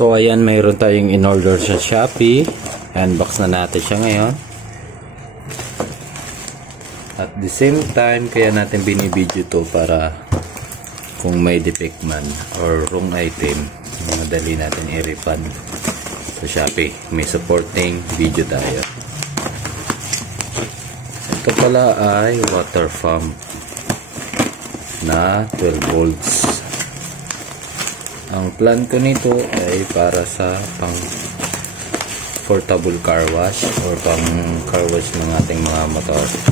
So ayan, mayroon tayong in-order sa Shopee. Unbox na natin siya ngayon. At the same time, kaya natin binibideo to para kung may defect man or wrong item, madali natin i-refund sa Shopee. May supporting video tayo. Ito pala ay water pump na 12 volts. Ang plan ko nito ay para sa pang portable car wash or pang car wash ng ating mga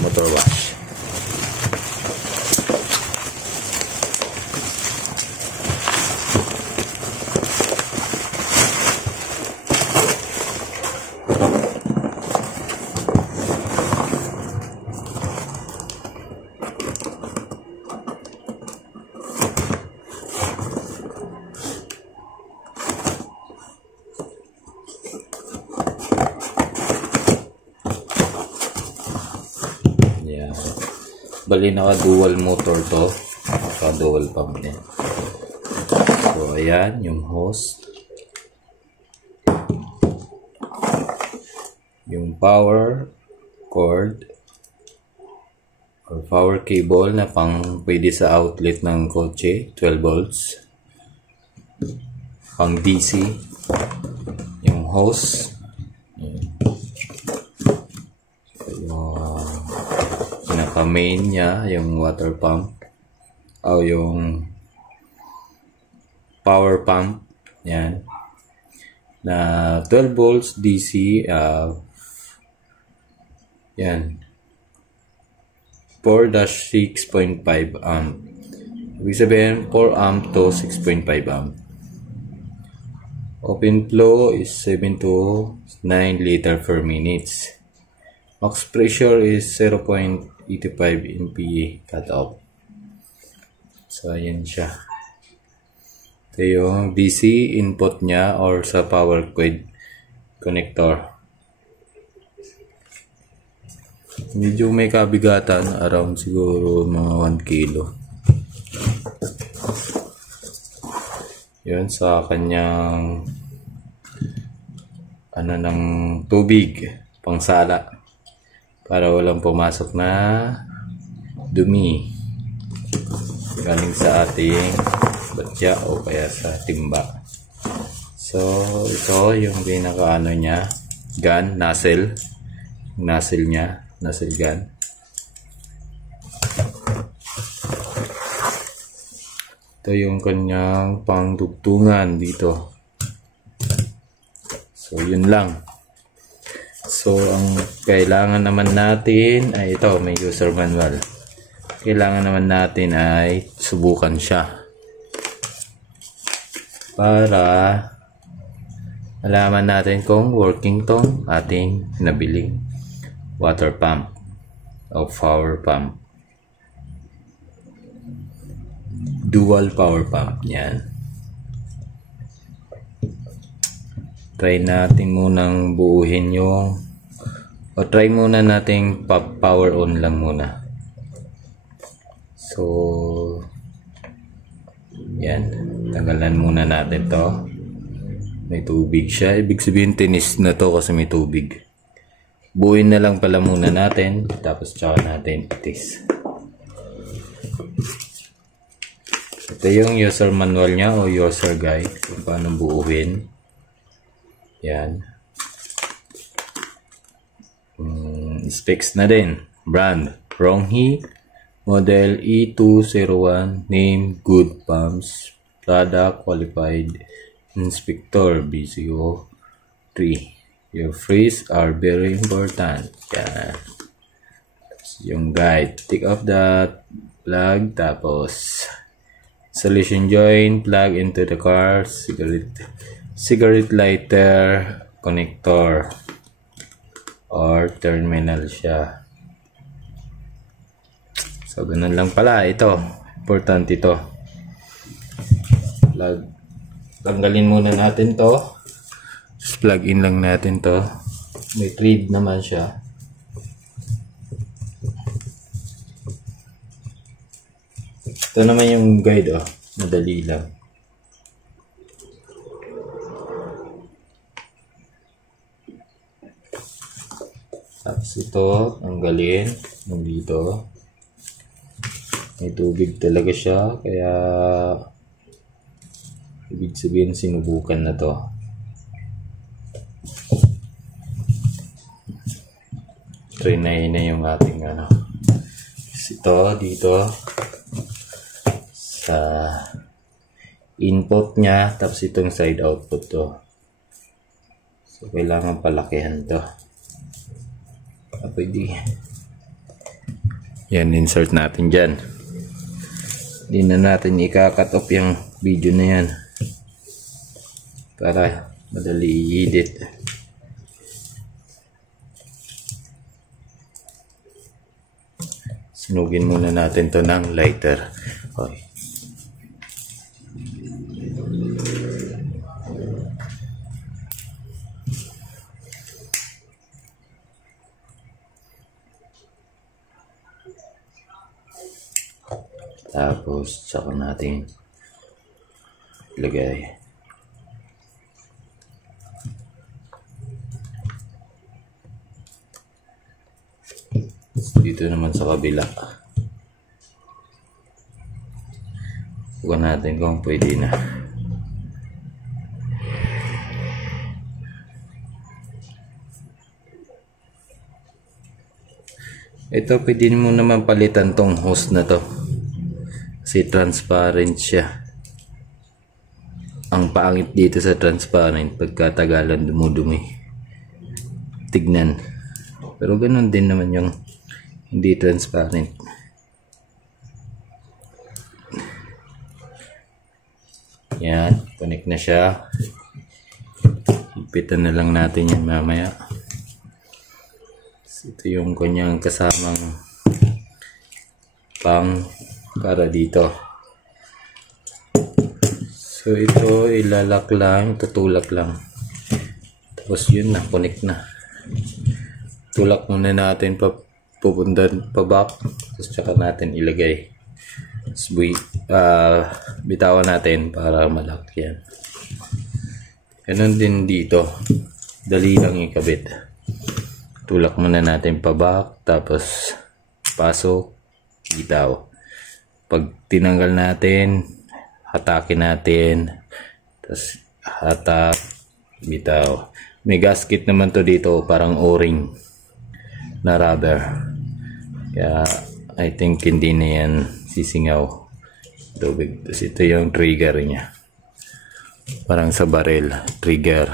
motor wash. Bali naka dual motor to, naka dual pump din. So ayan yung hose, yung power cord or power cable na pang pwede sa outlet ng kotse, 12 volts, pang DC, yung hose, main niya, yung water pump o yung power pump, yan na 12 volts DC, yan 4-6.5 amp, ibig sabihin 4 amp to 6.5 amp. Open flow is 7 to 9 liter per minute. Max pressure is 0.85 MPa cut off. So ayan siya. Ito yung DC input niya or sa power cord connector. Medyo may kabigatan, around siguro mga 1 kilo. Yun sa kanyang ng tubig pangsala para walang pumasok na dumi galing sa ating batya o kaya sa timba. So ito yung pinaka niya, gun, nozzle niya, nozzle gun. Ito yung kanyang pangdugtungan dito. So yun lang. So, ang kailangan naman natin ay ito, may user manual. Kailangan naman natin ay subukan siya para malaman natin kung working tong ating nabiling water pump o power pump. Dual power pump yan. Try natin munang buuhin yung try muna nating power on lang muna. So yan, tanggalan muna natin to. May tubig siya, ibig sabihin tinis na to kasi may tubig. Buuin na lang pala muna natin, tapos tsaka natin itis. Ito yung user manual niya o user guide kung paano buuhin. Yan. Specs na din. Brand Ronghe, model E201, name Good Pumps, product qualified inspector BCO 3. Your freeze are very important. Yan. Yung guide. Take off that plug, tapos solution joint, plug into the car, cigarette lighter connector or terminal siya. So ganun lang pala ito. Importante ito. Tanggalin muna natin to. Just plug in lang natin to. May thread naman siya. Ito naman yung guide, oh. Madali lang. Tapos ito, tanggalin. Nandito. May tubig talaga siya. Kaya, ibig sabihin sinubukan na to. Trinay na yung ating ano. Ito, dito. Sa input niya. Tapos itong side output to. So, kailangan palakihan to. Pwede. Yan, insert natin dyan. Hindi na natin ika-cut off yung video na yan. Para madali i-edit. Sunugin muna natin to ng lighter. Okay. Tapos, saka natin ilagay. Dito naman sa kabila. Huwag natin kung pwede na. Ito, pwede mo naman palitan tong hose na to. Kasi transparent siya. Ang pangit dito sa transparent, pagkatagalan dumudumi. Tignan. Pero ganun din naman yung hindi transparent. Yan, connect na siya. Higpitan na lang natin yan mamaya. Ito yung kanyang kasamang pang para dito. So ito ilalak lang, tutulak lang. Tapos yun na, connect na. Tulak muna natin pupunta pa back. Tapos tsaka natin ilagay. Tapos bitawan natin para malak yan. Ganun din dito. Dali lang ikabit. Tulak muna natin pa back. Tapos pasok, bitaw. Pag tinanggal natin, hatakin natin. Tapos hatak, bitaw. May gasket naman to dito, parang o-ring na rubber. Kaya I think hindi na yan sisingaw. Tubig. Tapos ito yung trigger niya. Parang sa barrel, trigger.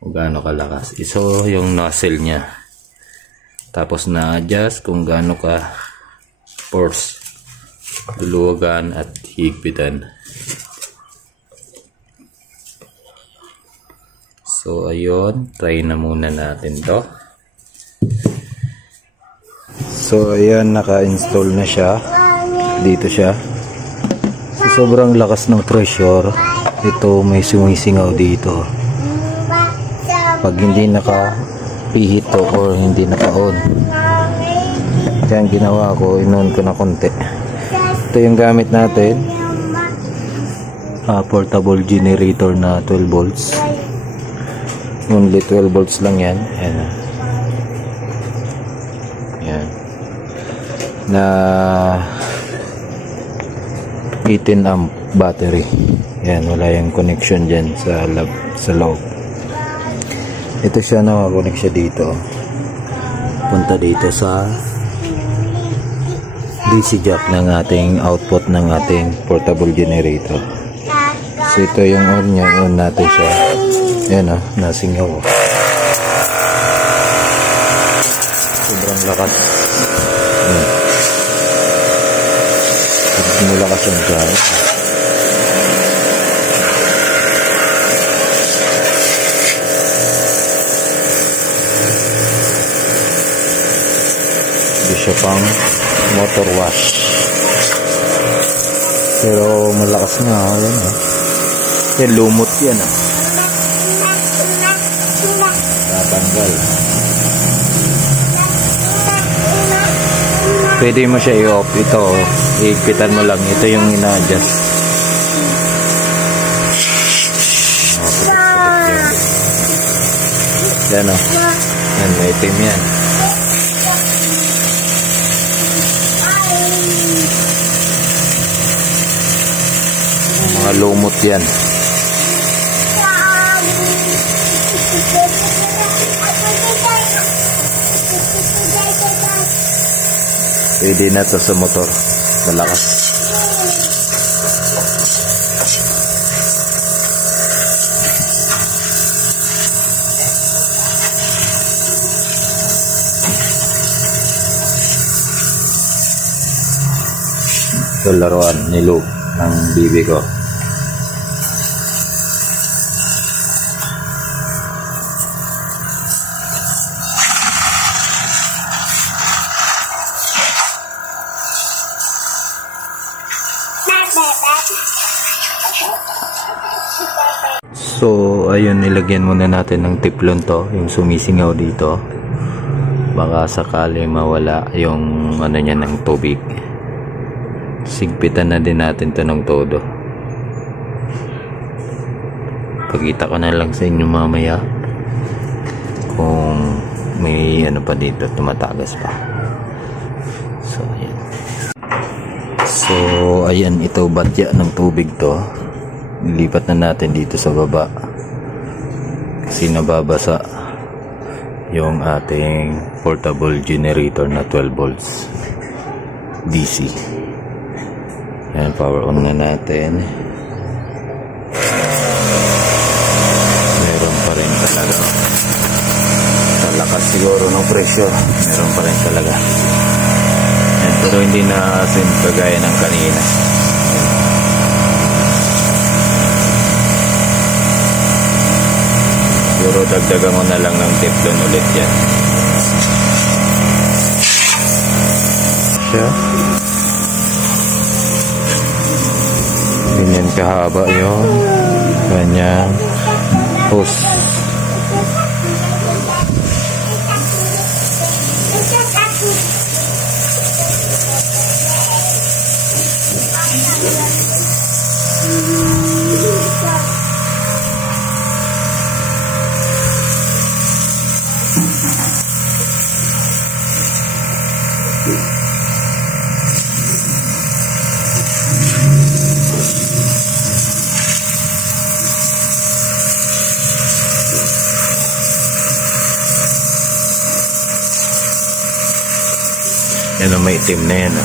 Kung gaano kalakas. Iso yung nozzle niya. Tapos na-adjust kung gaano ka force. Luluwagan at higpitan. So ayun, try na muna natin to. So ayan, naka-install na siya. Dito siya. So, sobrang lakas ng pressure. Ito may sumisingaw dito. Pag hindi naka-pihit to or hindi naka-on. Kaya ang ginawa ko, in-on ko na konti. Ito yung gamit natin. Portable generator na 12 volts. Only 12 volts lang yan. Ayan. Ayan. Na 18 amp battery. Ayan, wala yung connection dyan sa loob. Ito siya, nakakonect siya dito. Punta dito sa DC jack ng ating output ng ating portable generator. So ito yung on niya, on natin siya. Ayan o, nasingaw o. Sobrang lakas. Ayan. Mulakas yung dyan. Hindi siya pang motor wash. Pero malakas nga. Ayan o. Yan, lumot yan o. Tatanggal. Pwede mo siya i-off. Ito, iigpitan mo lang. Ito yung ina-adjust. Yan o. Yan, may itim yan. Mga lumot yan. Pwede na to sa motor. Malakas. Ito laruan ni Luke ng bibi ko. So, ayun, nilagyan muna natin ng tiplon to, yung sumisingaw dito. Baka sakali mawala yung ano niya ng tubig. Sigpitan na din natin to ng todo. Pagkita ko na lang sa inyo mamaya kung may ano pa dito, tumatagas pa. So, ayan. So, ayan, ito batya ng tubig to. Lipat na natin dito sa baba kasi nababasa yung ating portable generator na 12 volts DC. Yan, power on na natin. Meron pa rin talaga sa lakas siguro ng pressure, meron pa rin talaga. Yan, pero hindi na asin kagaya ng kanina. Siguro dagdagan mo na lang ng teflon ulit yan. Siya. Ganyan kahaba yung kanyang hose. Yan o, may itim na yan o.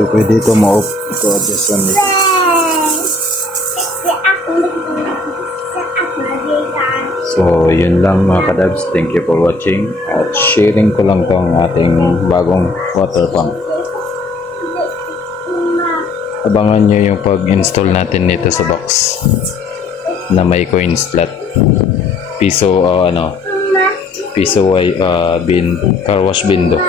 So, pwede ito ma-off. Ito, adjust lang nito. So, yun lang mga kadabs. Thank you for watching. At sharing ko lang tong ating bagong water pump. Abangan nyo yung pag-install natin nito sa box na may coin slot. Piso, piso bin, car wash bin do.